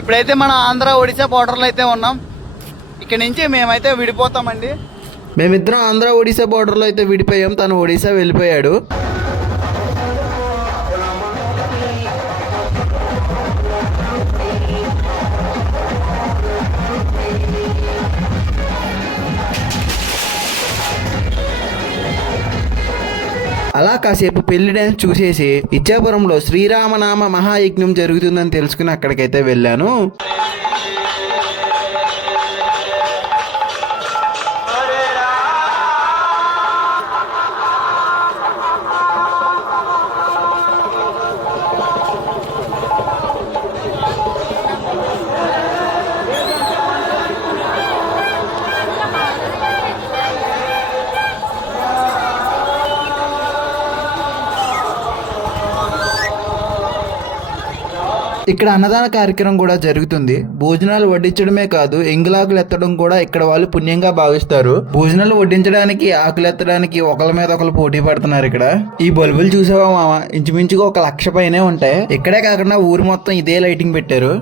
ఇప్పుడైతే మన ఆంధ్ర ఒడిశా బార్డర్లో అయితే ఉన్నాం. ఇక్కడ నుంచి మేమైతే విడిపోతామండి. మేమిద్దరం ఆంధ్ర ఒడిశా బార్డర్లో అయితే విడిపోయాం. తను ఒడిశా వెళ్ళిపోయాడు. అలా కాసేపు పెళ్లి డ్యాన్స్ చూసేసి ఇచ్చాపురంలో శ్రీరామనామ మహాయజ్ఞం జరుగుతుందని తెలుసుకుని అక్కడికైతే వెళ్ళాను. ఇక్కడ అన్నదాన కార్యక్రమం కూడా జరుగుతుంది. భోజనాలు వడ్డించడమే కాదు, ఎంగిలాకులు ఎత్తడం కూడా ఇక్కడ వాళ్ళు పుణ్యంగా భావిస్తారు. భోజనాలు వడ్డించడానికి, ఆకులు ఎత్తడానికి ఒకళ్ళ మీద ఒకళ్ళు పోటీ పడుతున్నారు. ఇక్కడ ఈ బల్బులు చూసావా మామ, ఇంచుమించుగా 1,00,000 పైనే ఉంటాయి. ఇక్కడే కాకుండా ఊరు మొత్తం ఇదే లైటింగ్ పెట్టారు.